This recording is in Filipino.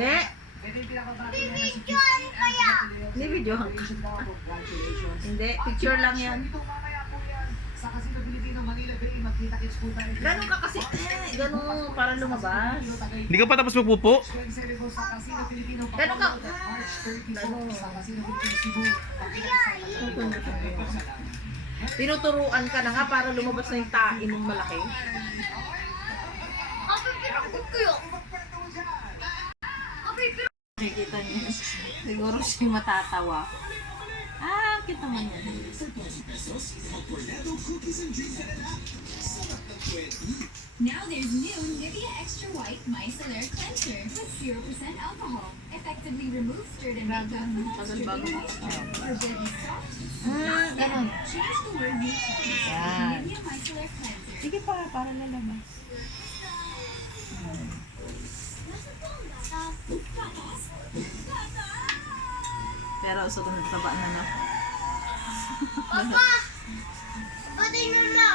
Hindi. Hindi video ka. Hindi, picture lang yan. Ganun ka kasi, ganun para lumabas. Hindi ka pa tapos magpupo? Ganun ka. Ganun. Tinuturuan ka na nga para lumabas na yung tain ng malaki. Nakikita niyo. Siguro siya matatawa. Ah, kita man yan. Now there's new Nivea Extra White Micellar Cleanser with 0% alcohol. Effectively removes dirt and makeup without stripping moisture. For building soft, Ganun. change the word you cleanse. Yan. Nivea Micellar Cleanser. Sige pa, para lalabas. Pero sobrang taba na na. Papa! Pati na na!